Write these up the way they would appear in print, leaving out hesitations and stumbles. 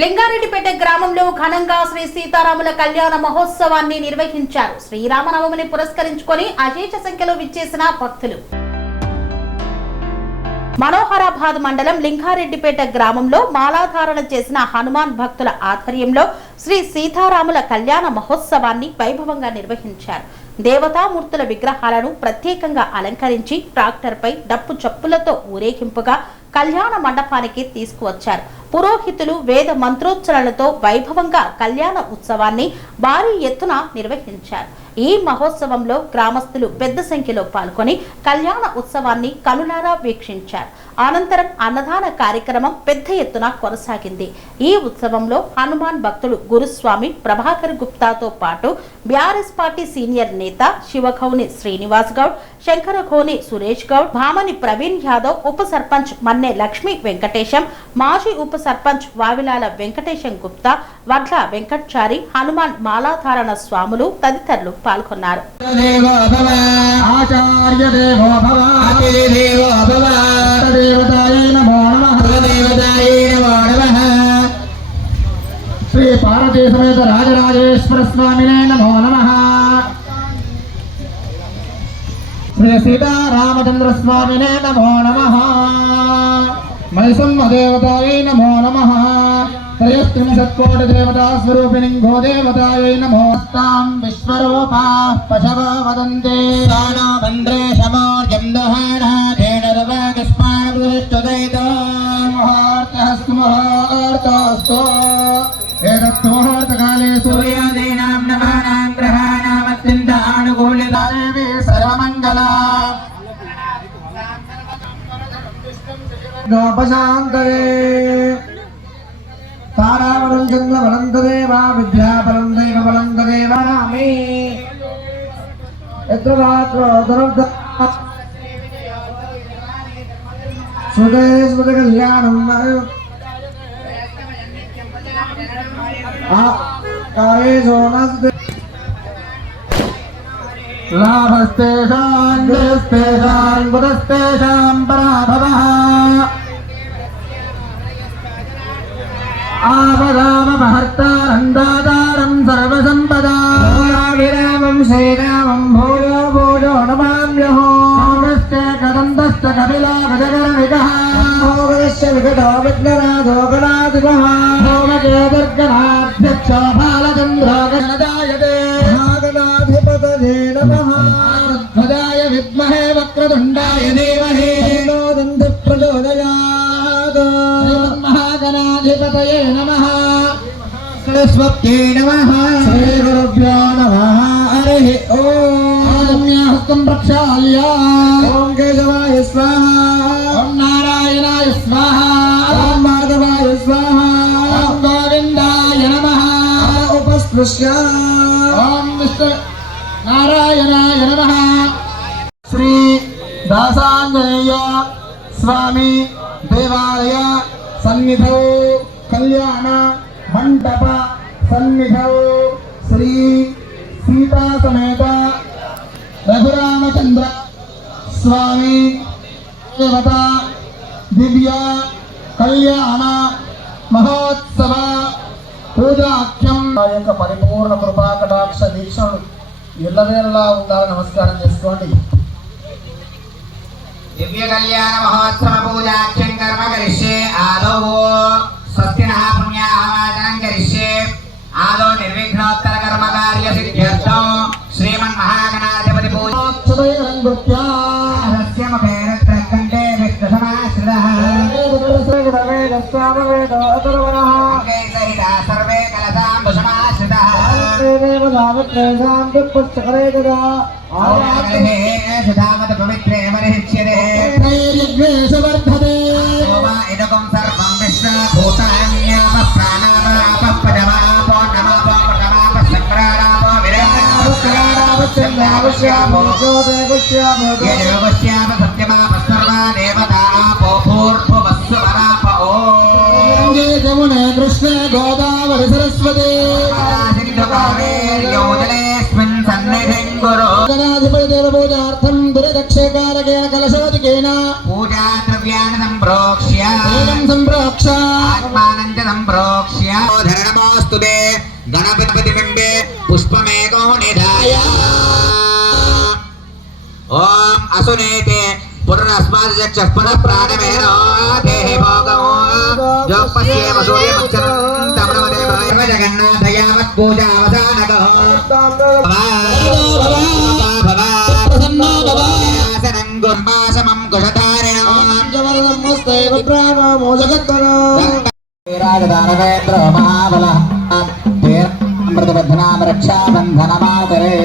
లింగారెడ్డిపేట గ్రామంలో ఘనంగా శ్రీ సీతారాముల కళ్యాణ మహోత్సవాన్ని నిర్వహించారు. శ్రీరామనవమిని పురస్కరించుకొని అశేష సంఖ్యలో విచ్చేసిన భక్తులు. మనోహరాబాద్ మండలం లింగారెడ్డిపేట గ్రామంలో మాలాధారణ చేసిన హనుమాన్ భక్తుల ఆధ్వర్యంలో శ్రీ సీతారాముల కళ్యాణ మహోత్సవాన్ని వైభవంగా నిర్వహించారు. దేవతామూర్తుల విగ్రహాలను ప్రత్యేకంగా అలంకరించి ట్రాక్టర్పై డప్పు చప్పులతో ఊరేగింపుగా కళ్యాణ మండపానికి తీసుకువచ్చారు. పురోహితులు వేద మంత్రోచ్చరణలతో వైభవంగా కళ్యాణ ఉత్సవాన్ని భారీ ఎత్తున నిర్వహించారు. ఈ మహోత్సవంలో గ్రామస్తులు పెద్ద సంఖ్యలో పాల్గొని కళ్యాణ ఉత్సవాన్ని కనులారా వీక్షించారు. అనంతరం అన్నదాన కార్యక్రమం పెద్ద ఎత్తున కొనసాగింది. ఈ ఉత్సవంలో హనుమాన్ భక్తుడు గురుస్వామి ప్రభాకర్ గుప్తాతో పాటు బీఆర్ఎస్ పార్టీ సీనియర్ నేత శివఖౌని శ్రీనివాస్ గౌడ్, శంకరఖోని సురేష్ గౌడ్, భామని ప్రవీణ్ యాదవ్, ఉప సర్పంచ్ మన్నె లక్ష్మీ వెంకటేశం, మాజీ ఉప సర్పంచ్ వావిలాల వెంకటేశం గుప్తా, వడ్ల వెంకట్చారి, హనుమాన్ మాలాధారణ స్వాములు తదితరులు పాల్గొన్నారు. శ్రీ పార్వతీ సమేత రాజరాజేశ్వర స్వామినే నమో నమః. శ్రీ సీతారామచంద్ర స్వామినే నమో నమః. మైసమ్మ దేవతాయై నమో నమః. త్రయస్త్రింశత్కోటి దేవతా స్వరూపిణి గోదేవతాయై నమో. తాం విశ్వరూపా పశవో వదంతే సానో బంద్రే సమోర్జం దహానా ధేనరవాగస్మానుదృష్టదైతో ముహూర్తస్తు ముహూర్తస్తు. ఏతత్తు ముహూర్తకాలే సూర్యాదీనాం నవానాం గ్రహాణాం అత్యంత అనుకూలితా దేవి సర్వమంగళా. గోపశాంతయే తారాబలం చంద్రబలం తదేవ విద్యాబలం దైవబలం తదేవ రామే. యత్ర రాత్రో ధనుర్ధ సుదే స్మృతి కళ్యాణం కాయే సోనస్తే లాభస్తేషాం జయస్తేషాం బుధస్తేషాం పరాభవః. ఆపదామపహర్తారం దాతారం సర్వసంపదా. విరామం శ్రీరామం భూయో భూయో నమామ్యహో. కదంతశ్చ కపిలా గజగణవికః. భోగశ్చ వికటో విఘ్ననాథో గణాధిపః. భోగజయదుర్గణాధ్యక్షో బాలచంద్రో గణదాయతే. మహాగణాధిపతయే నమః. ధ్వజాయ విద్మహే వక్రతుండాయ ధీమహి తన్నో దంతః ప్రచోదయాత్. మహాగణాధిపతయే నమః. సరస్వత్యై నమః. శ్రీ గురుభ్యో నమః. హరి ఓం. హస్తం ప్రక్షాళ్య ఓం కేశవాయ స్వాహ. ఓం నారాయణాయ స్వాహ. ఓం మాధవాయ స్వాహ. ఓం గోవిందాయ నమః. ఉపస్పృశ్య ఓం విష్ణు నారాయణాయ నమః. శ్రీ దాసాంజనేయ స్వామి దేవాలయ సన్నిధౌ కళ్యాణ మండప సన్నిధౌ శ్రీ సీతా సమేత రఘురామచంద్ర స్వామి దేవత దివ్య కళ్యాణ మహోత్సవ పూజాఖ్యం యొక్క పరిపూర్ణ కృపా కటాక్ష దీక్షలు ఎల్లవేళలా ఉండాలని నమస్కారం చేసుకోండి. दिव्य कल्याण महोत्सव पूजाख्यं कर्म करिष्ये. आदौ स्वस्तिनः पुण्याहवाचनं करिष्ये. आदौ निर्विघ्नोत्तर कर्म कार्य सिद्ध्यर्थं श्रीमन्महागणाधिपति पूजा मुखेरकण्ठे विष्णुसमाश्रितः सर्वे कलशाम्बुसमाश्रितः सुधामत पवित्रे मरिष्यते. इदकं सर्वं विश्वभूतान्यापः प्राणापापः पदमापो नमापो पटमापः संक्राणापो विरक्तापश्यापो यजोपश्याप सत्यमापः सर्वा देवतापो भूर्भुवस्सु वरापो. जमुने कृष्णे गोदावरि सरस्वती सिन्धु कावेर्योजलेऽस्मिन् सन्निधिं कुरु. गणाधिपति देवपूजार्थं दुर्दक्षेकारकेण कलशोदिकेन పూజా ద్రవ్యాన్ని సంప్రోక్ష్య ఏవం సంప్రోక్ష ఆత్మానం చ సంప్రోక్ష్య ధరణమోస్తుతే గణపతి బింబే పుష్పమేకో నిధాయ ఓం అసునేతే పునరస్మాత్ చక్షః పునః ప్రాణమేనో దేహి భోగమో జోపస్యేమ సూర్యమచ్చరం తమనవదే భవ జగన్నాథ యావత్ పూజా అవసానకో ప్రసన్నో భవ ఆసనం గుంబాసమం కుశధారిణో జవరమస్తైవ ప్రాణమో జగత్కరో రాజదానవేంద్ర మహాబల అమృతబద్ధనామ రక్షాబంధనమాతరే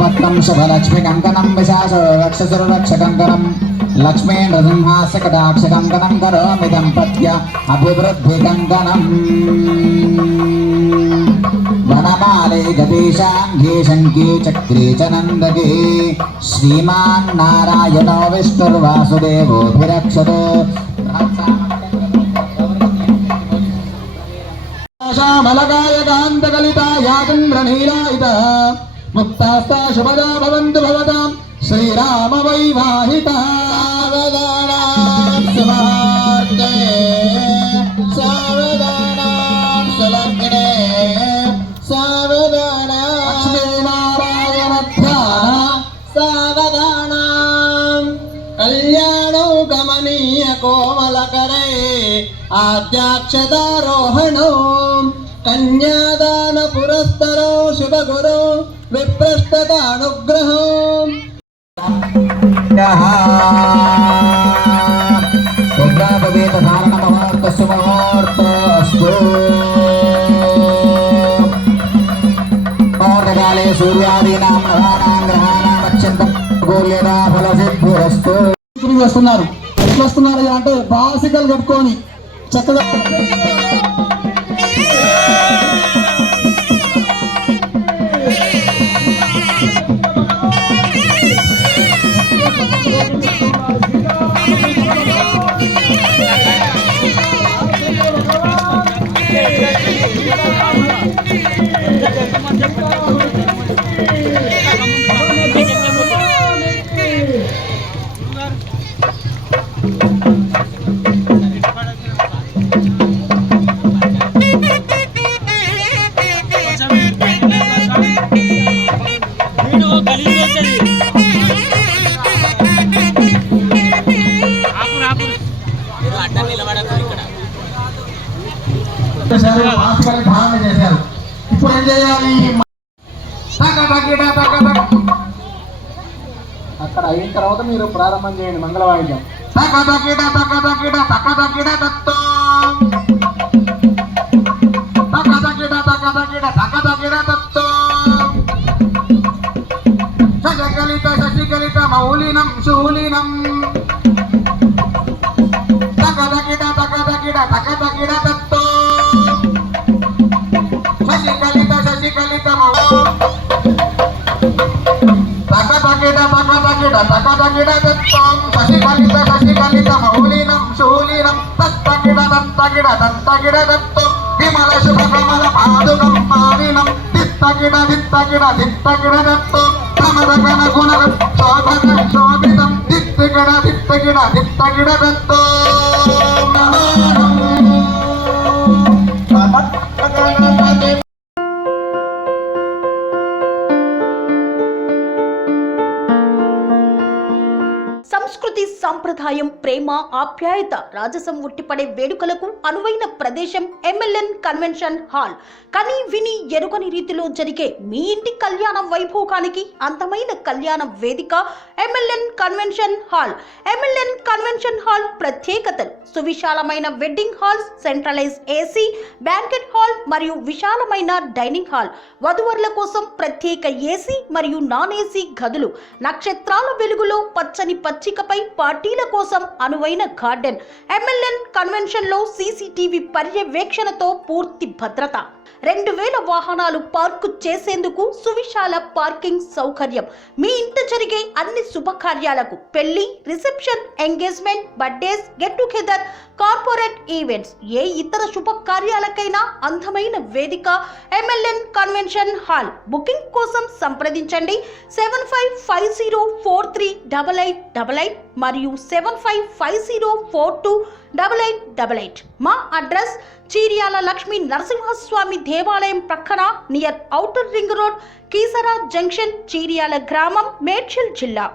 పత్రం శుభలక్ష్మి కంకణం విశాస రక్షసురక్ష కంకణం లక్ష్మీ నృసింహాస్య కటాక్ష కంకణం కరోమి దంపత్య అభివృద్ధి కంకణం వనమాలే గతేశాంఘే శంకే చక్రే చ నందకే శ్రీమాన్ నారాయణో విష్ణుర్వాసుదేవోభిరక్షతో శ్యామలకాయ కాంతకలితాయాచంద్రనీలాయిత ముక్తాస్తా శుభదా భవంతు భవతాం శ్రీరామ వైవాహిత సావధానాం సువార్తే సావధానాం సులగ్నే సావధానాం లక్ష్మీనారాయణ ధ్యాన సావధానాం కళ్యాణౌ గమనీయ కోమలకరే ఆద్యాక్షతారోహణౌ కన్యాదాన పురస్తరో శుభగురో విప్రష్టతానుగ్రహో ముహూర్తకాలే సూర్యాదీనాం నవానాం గ్రహాణాం అత్యంతం గోల్యదా ఫలసిద్ధిరస్తు. వస్తున్నారు ఎట్లా వస్తున్నారు అంటే బాసికలు కట్టుకొని చక్కగా బాసికలు ధారణ చేశారు. ఇప్పుడు ఏం చేయాలి? అక్కడ అయిన తర్వాత మీరు ప్రారంభం చేయండి మంగళ వాయిద్యం. శశకలిత శశికలిత మౌలినం శూలినం తకదకిడ తకదకిడ తకదకిడ తత్తో శశికలిత శశికలిత తకదకిడ తకదకిడ తకదకిడ తత్వం శశికలిత శశికలిత మౌలినం శూలినం తత్తకిడ తత్తకిడ తత్తకిడ తత్వం విమల శుభ కమల పాదుకం మావినం దిత్తకిడ దిత్తకిడ దిత్తకిడ దత్తం సమరగణ గుణ శోభన శోభితం దిత్తకిడ దిత్తకిడ దిత్తకిడ దత్తం సంస్కృతి సంప్రదాయం ప్రేమ ఆప్యాయత రాజసం ఉట్టిపడే వేడుకలకు అనువైన ప్రదేశం ఎంఎల్ఎన్ కన్వెన్షన్ హాల్. కని విని ఎరుగని రీతిలో జరిగే మీ ఇంటి కళ్యాణ వైభోగానికి అందమైన కళ్యాణ వేదిక MLN convention hall. MLN convention hall ప్రత్యేకతలు: సువిశాలమైన wedding halls, centralise AC, banquet hall మరియు విశాలమైన డైనింగ్ హాల్, వధువరుల కోసం ప్రత్యేక ఏసీ మరియు నాన్ ఏసీ గదులు, నక్షత్రాల వెలుగులో పచ్చని పచ్చికపై పార్టీల కోసం అనువైన గార్డెన్. ఎంఎల్ఎన్ కన్వెన్షన్ లో సీసీటీవీ పర్యవేక్షణతో పూర్తి భద్రత, 2000 వాహనాలు పార్కు చేసేందుకు సువిశాల పార్కింగ్ సౌకర్యం. మీ ఇంట జరిగే అన్ని శుభకార్యాలకు శుభకార్యాలకు, పెళ్లి, reception, engagement, birthdays, get together, corporate events, ఏ ఇతర శుభకార్యాలకైనా అందమైన వేదిక MLN కన్వెన్షన్ హాల్. బుకింగ్ కోసం సంప్రదించండి 7550438888 మరియు 7550428888. మా అడ్రస్ చీర్యాల లక్ష్మీ నరసింహస్వామి దేవాలయం ప్రక్కన near outer ring road, Keesara junction, Cheeryal గ్రామం, మేడ్చల్ జిల్లా.